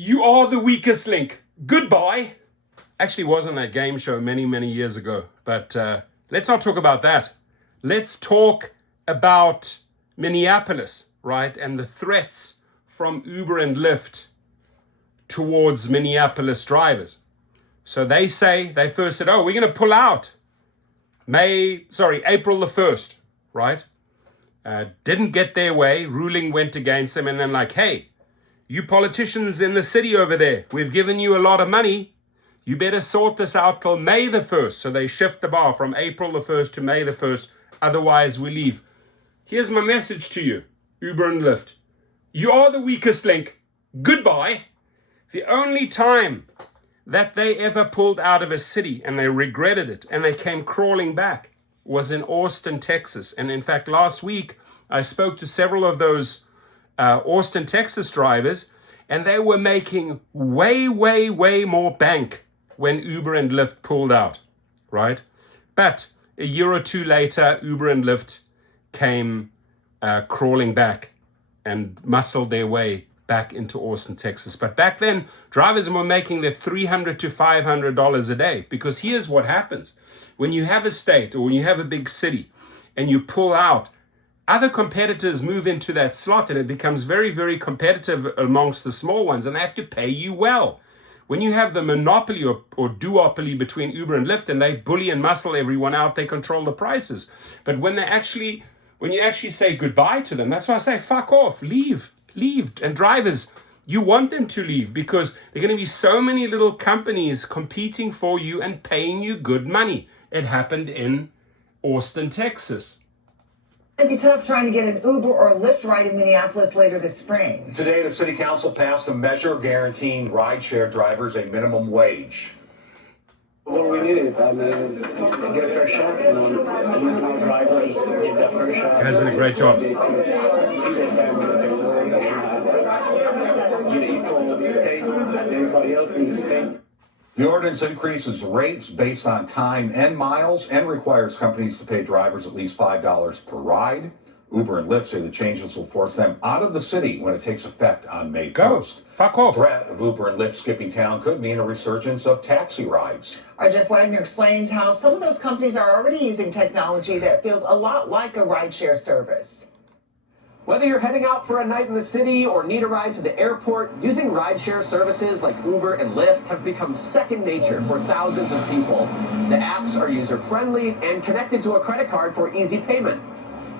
You are the weakest link. Goodbye. Actually was on that game show many, many years ago. But let's not talk about that. Let's talk about Minneapolis, right? And the threats from Uber and Lyft towards Minneapolis drivers. So they first said, oh, we're going to pull out April the 1st, right? Didn't get their way. Ruling went against them. And then like, hey, you politicians in the city over there, we've given you a lot of money. You better sort this out till May the 1st. So they shift the bar from April the 1st to May the 1st. Otherwise, we leave. Here's my message to you, Uber and Lyft. You are the weakest link. Goodbye. The only time that they ever pulled out of a city and they regretted it and they came crawling back was in Austin, Texas. And in fact, last week, I spoke to several of those Austin, Texas drivers, and they were making way, way, way more bank when Uber and Lyft pulled out, right? But a year or two later, Uber and Lyft came crawling back and muscled their way back into Austin, Texas. But back then, drivers were making their $300 to $500 a day, because here's what happens. When you have a state or when you have a big city and you pull out, other competitors move into that slot and it becomes very, very competitive amongst the small ones, and they have to pay you well. When you have the monopoly or duopoly between Uber and Lyft and they bully and muscle everyone out, they control the prices. But when you actually say goodbye to them, that's why I say, fuck off, leave. And drivers, you want them to leave because there are going to be so many little companies competing for you and paying you good money. It happened in Austin, Texas. It'd be tough trying to get an Uber or Lyft ride in Minneapolis later this spring. Today, the city council passed a measure guaranteeing rideshare drivers a minimum wage. What we need is, to get a fair shot, at least now drivers get that fair shot. You guys did a great job. They could feed their families and get equal pay as everybody else in the state. The ordinance increases rates based on time and miles and requires companies to pay drivers at least $5 per ride. Uber and Lyft say the changes will force them out of the city when it takes effect on May 1st. Fuck off. The threat of Uber and Lyft skipping town could mean a resurgence of taxi rides. Our Jeff Wagner explains how some of those companies are already using technology that feels a lot like a rideshare service. Whether you're heading out for a night in the city or need a ride to the airport, using rideshare services like Uber and Lyft have become second nature for thousands of people. The apps are user-friendly and connected to a credit card for easy payment.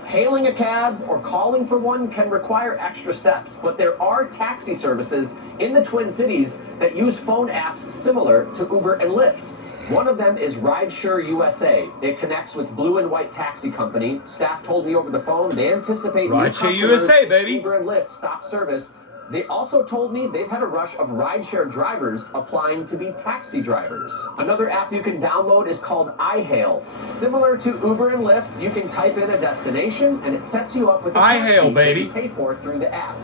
Hailing a cab or calling for one can require extra steps, but there are taxi services in the Twin Cities that use phone apps similar to Uber and Lyft. One of them is Rideshare USA. It connects with Blue and White Taxi Company. Staff told me over the phone they anticipate Rideshare USA, baby. Uber and Lyft stop service. They also told me they've had a rush of rideshare drivers applying to be taxi drivers. Another app you can download is called iHail. Similar to Uber and Lyft, you can type in a destination and it sets you up with a taxi iHail, baby. that you pay for through the app.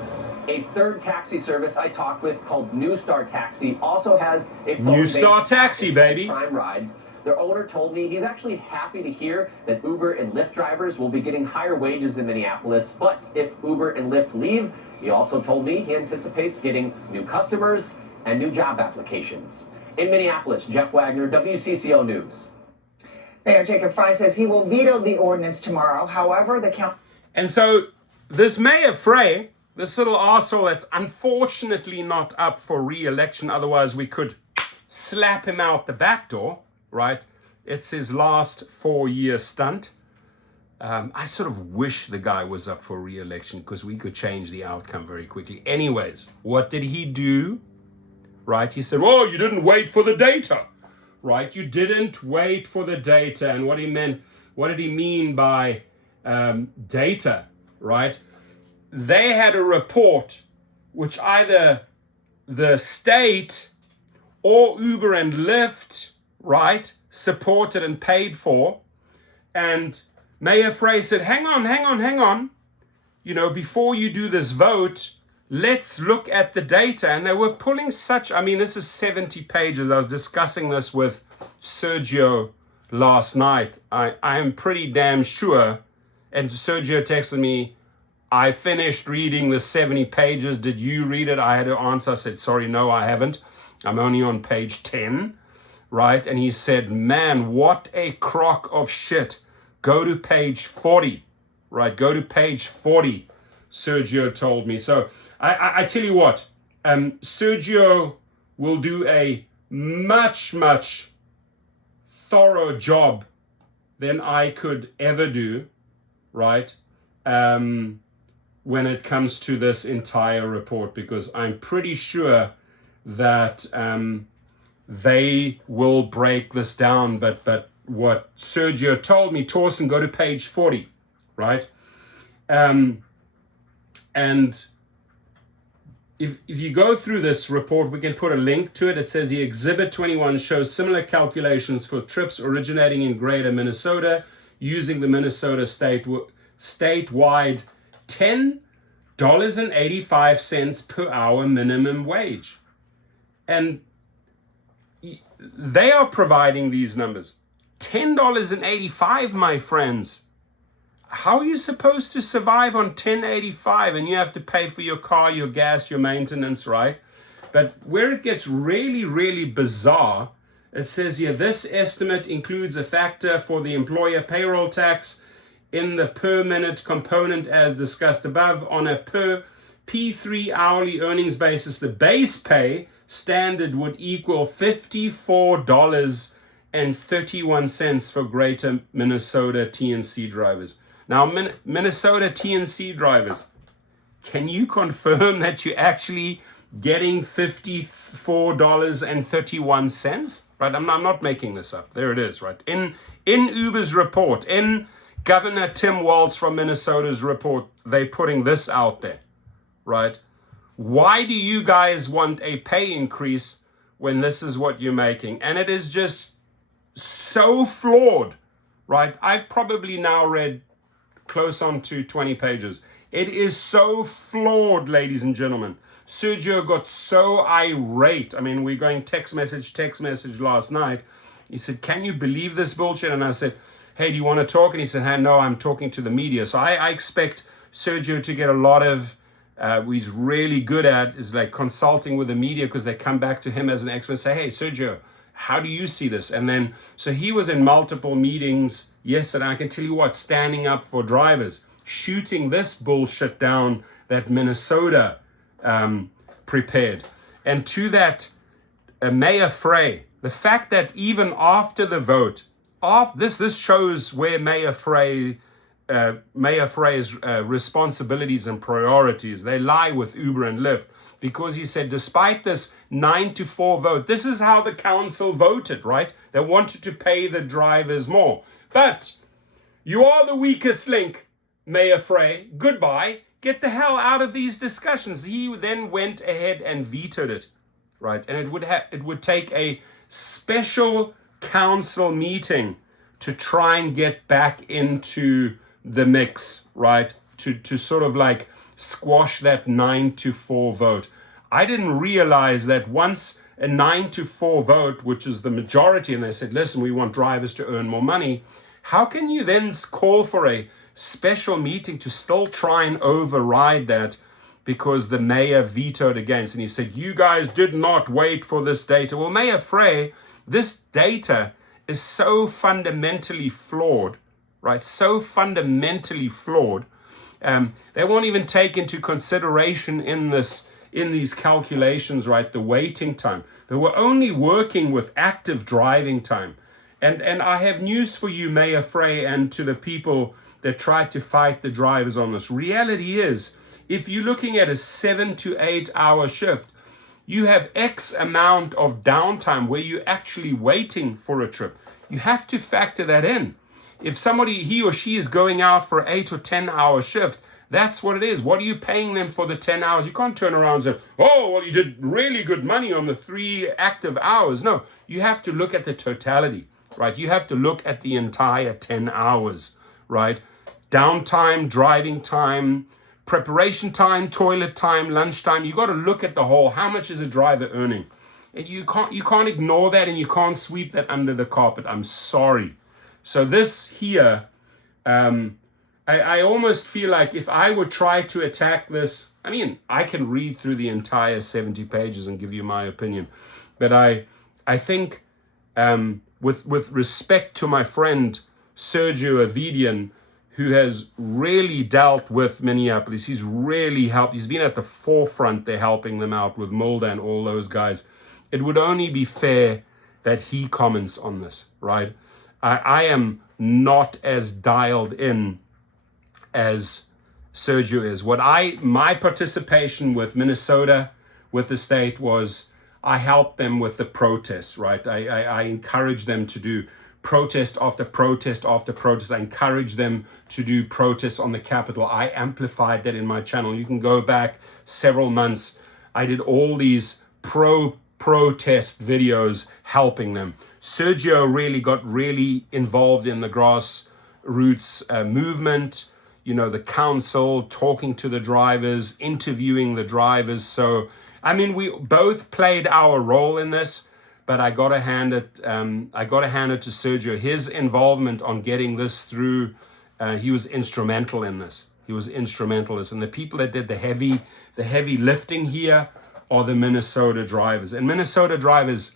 A third taxi service I talked with called New Star Taxi also has a phone-based New Star Taxi, baby. Prime Rides. Their owner told me he's actually happy to hear that Uber and Lyft drivers will be getting higher wages in Minneapolis, but if Uber and Lyft leave, he also told me he anticipates getting new customers and new job applications. In Minneapolis, Jeff Wagner, WCCO News. Mayor Jacob Frey says he will veto the ordinance tomorrow. However, the council... And so this Mayor Frey, this little arsehole that's unfortunately not up for re-election, otherwise we could slap him out the back door, right? It's his last 4-year stunt. I sort of wish the guy was up for re-election because we could change the outcome very quickly. Anyways, what did he do? Right? He said, oh, you didn't wait for the data. Right? You didn't wait for the data. And what did he mean by data? Right? They had a report which either the state or Uber and Lyft, right, supported and paid for. And Mayor Frey said, hang on. Before you do this vote, let's look at the data. And they were pulling this is 70 pages. I was discussing this with Sergio last night. I am pretty damn sure. And Sergio texted me, I finished reading the 70 pages. Did you read it? I had to answer. I said, sorry, no, I haven't. I'm only on page 10, right? And he said, man, what a crock of shit. Go to page 40, right? Go to page 40, Sergio told me. So I tell you what, Sergio will do a much, much thorough job than I could ever do, right? When it comes to this entire report, because I'm pretty sure that they will break this down. But what Sergio told me, Torsten, go to page 40, right? And if you go through this report, we can put a link to it. It says here, Exhibit 21 shows similar calculations for trips originating in greater Minnesota using the Minnesota statewide $10.85 per hour minimum wage. And they are providing these numbers. $10.85, my friends. How are you supposed to survive on $10.85? And you have to pay for your car, your gas, your maintenance, right? But where it gets really, really bizarre, it says here, this estimate includes a factor for the employer payroll tax in the per minute component as discussed above. On a per P3 hourly earnings basis, the base pay standard would equal $54.31 for greater Minnesota TNC drivers. Now, Minnesota TNC drivers, can you confirm that you're actually getting $54.31? Right? I'm not making this up. There it is, right? In Uber's report, in Governor Tim Walz from Minnesota's report, they're putting this out there, right? Why do you guys want a pay increase when this is what you're making? And it is just so flawed, right? I've probably now read close on to 20 pages. It is so flawed, ladies and gentlemen. Sergio got so irate. I mean, we're going text message last night. He said, can you believe this bullshit? And I said, hey, do you want to talk? And he said, hey, no, I'm talking to the media. So I expect Sergio to get a lot of, he's really good at is like consulting with the media, because they come back to him as an expert and say, hey, Sergio, how do you see this? And then, so he was in multiple meetings yesterday. I can tell you what, standing up for drivers, shooting this bullshit down that Minnesota prepared. And to that, Mayor Frey, the fact that even after the vote, this shows where Mayor Frey's responsibilities and priorities, they lie with Uber and Lyft. Because he said, despite this 9-4 vote, this is how the council voted, right? They wanted to pay the drivers more. But you are the weakest link, Mayor Frey. Goodbye. Get the hell out of these discussions. He then went ahead and vetoed it, right? And it would take a special council meeting to try and get back into the mix, right? To sort of like squash that 9-4 vote. I didn't realize that once a 9-4 vote, which is the majority, and they said, listen, we want drivers to earn more money, how can you then call for a special meeting to still try and override that because the mayor vetoed against? And he said, you guys did not wait for this data. Well, Mayor Frey, this data is so fundamentally flawed, right? So fundamentally flawed. They won't even take into consideration in these calculations, right, the waiting time. They were only working with active driving time. And I have news for you, Mayor Frey, and to the people that try to fight the drivers on this. Reality is, if you're looking at a 7 to 8 hour shift, you have X amount of downtime where you're actually waiting for a trip. You have to factor that in. If somebody, he or she, is going out for an 8 or 10 hour shift, that's what it is. What are you paying them for the 10 hours? You can't turn around and say, oh, well, you did really good money on the 3 active hours. No, you have to look at the totality, right? You have to look at the entire 10 hours, right? Downtime, driving time, preparation time, toilet time, lunchtime. You got to look at the whole. How much is a driver earning? And you can't ignore that, and you can't sweep that under the carpet. I'm sorry. So this here, I almost feel like if I would try to attack this, I mean, I can read through the entire 70 pages and give you my opinion, but I think with respect to my friend Sergio Avidian, who has really dealt with Minneapolis, he's really helped. He's been at the forefront there helping them out with Mulder and all those guys. It would only be fair that he comments on this, right? I am not as dialed in as Sergio is. My participation with Minnesota, with the state, was I helped them with the protests, right? I encouraged them to do protest after protest after protest. I encouraged them to do protests on the Capitol. I amplified that in my channel. You can go back several months. I did all these protest videos helping them. Sergio really got really involved in the grassroots movement, the council, talking to the drivers, interviewing the drivers. So, I mean, we both played our role in this, but I gotta hand it to Sergio. His involvement on getting this through, he was instrumental in this. And the people that did the heavy lifting here are the Minnesota drivers. And Minnesota drivers,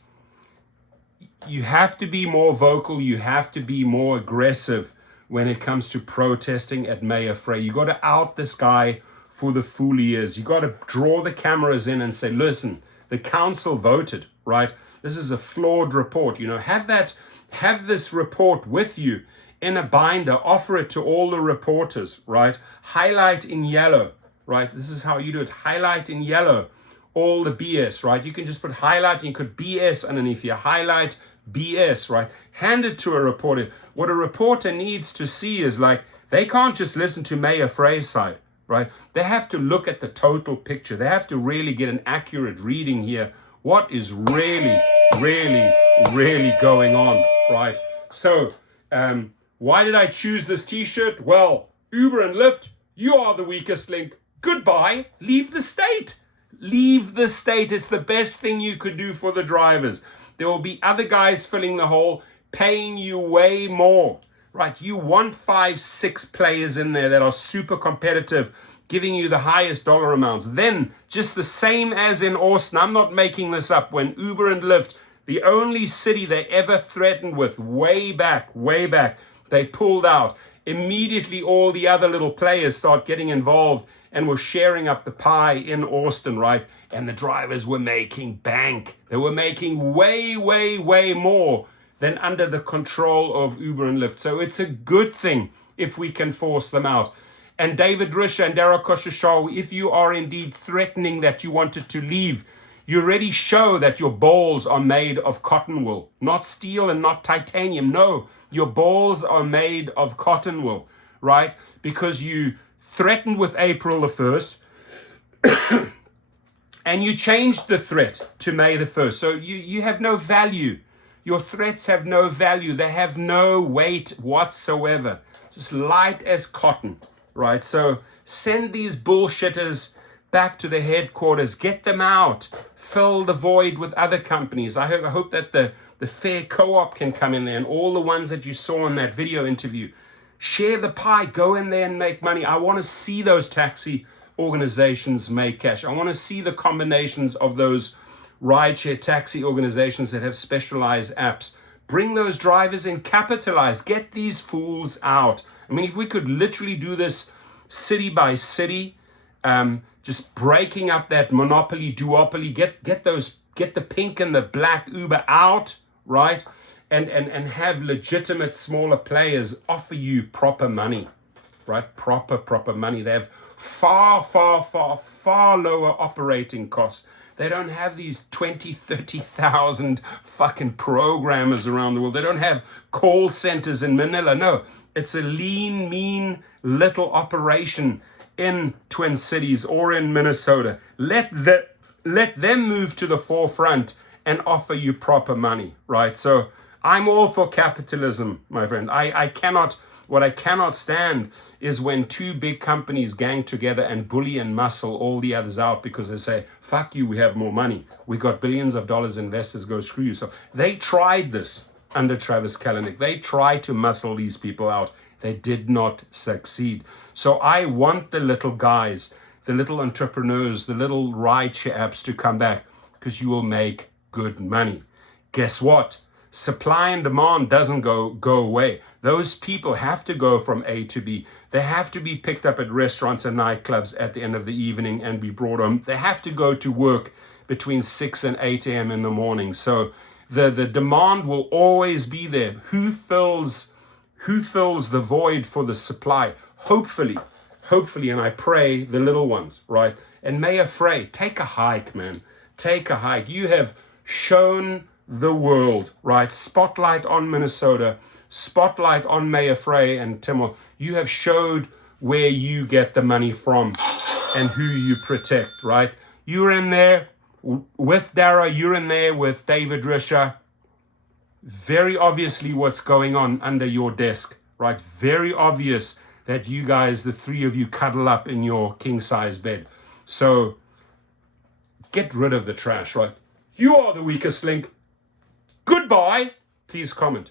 you have to be more vocal, you have to be more aggressive when it comes to protesting at Mayor Frey. You got to out this guy for the fool he is. You got to draw the cameras in and say, listen, the council voted, right? This is a flawed report. Have this report with you in a binder, offer it to all the reporters, right? Highlight in yellow, right? This is how you do it. Highlight in yellow all the BS, right? You can just put highlight and you could BS underneath here. Highlight BS, right? Hand it to a reporter. What a reporter needs to see is they can't just listen to Mayor Frey's side, right? They have to look at the total picture. They have to really get an accurate reading here. What is really, really, really going on, right? So, why did I choose this t-shirt? Well, Uber and Lyft, you are the weakest link. Goodbye. Leave the state. Leave the state. It's the best thing you could do for the drivers. There will be other guys filling the hole, paying you way more, right? You want 5, 6 players in there that are super competitive, giving you the highest dollar amounts. Then, just the same as in Austin, I'm not making this up, when Uber and Lyft, the only city they ever threatened with way back, they pulled out. Immediately, all the other little players start getting involved and were sharing up the pie in Austin, right? And the drivers were making bank. They were making way, way, way more than under the control of Uber and Lyft. So it's a good thing if we can force them out. And David Risher and Dara Koshashaw, if you are indeed threatening that you wanted to leave, you already show that your balls are made of cotton wool, not steel and not titanium. No, your balls are made of cotton wool, right? Because you threatened with April the 1st, and you changed the threat to May the 1st. So you have no value. Your threats have no value. They have no weight whatsoever. Just light as cotton, right? So send these bullshitters back to the headquarters. Get them out. Fill the void with other companies. I hope that the Fair Co-op can come in there, and all the ones that you saw in that video interview. Share the pie. Go in there and make money. I want to see those taxi organizations make cash. I want to see the combinations of those rideshare taxi organizations that have specialized apps. Bring those drivers in, capitalize, get these fools out. I mean, if we could literally do this city by city, just breaking up that monopoly, duopoly, get the pink and the black Uber out, right? And have legitimate smaller players offer you proper money, right? Proper money. They have far lower operating costs. They don't have these 20, 30,000 fucking programmers around the world. They don't have call centers in Manila. No, it's a lean, mean little operation in Twin Cities or in Minnesota. Let them move to the forefront and offer you proper money, right? So I'm all for capitalism, my friend. What I cannot stand is when two big companies gang together and bully and muscle all the others out because they say, fuck you, we have more money. We got billions of dollars, investors, go screw you. So they tried this under Travis Kalanick. They tried to muscle these people out. They did not succeed. So I want the little guys, the little entrepreneurs, the little rideshare apps to come back, because you will make good money. Guess what? Supply and demand doesn't go away. Those people have to go from A to B. They have to be picked up at restaurants and nightclubs at the end of the evening and be brought home. They have to go to work between 6 and 8 a.m. in the morning. So the demand will always be there. Who fills the void for the supply? Hopefully, and I pray the little ones, right? And Mayor Frey, take a hike, man. Take a hike. You have shown the world, right? Spotlight on Minnesota, spotlight on Mayor Frey and Timor. You have showed where you get the money from and who you protect, right? You're in there with Dara, you're in there with David Risher. Very obviously what's going on under your desk, right? Very obvious that you guys, the three of you, cuddle up in your king-size bed. So get rid of the trash, right? You are the weakest link. Goodbye. Please comment.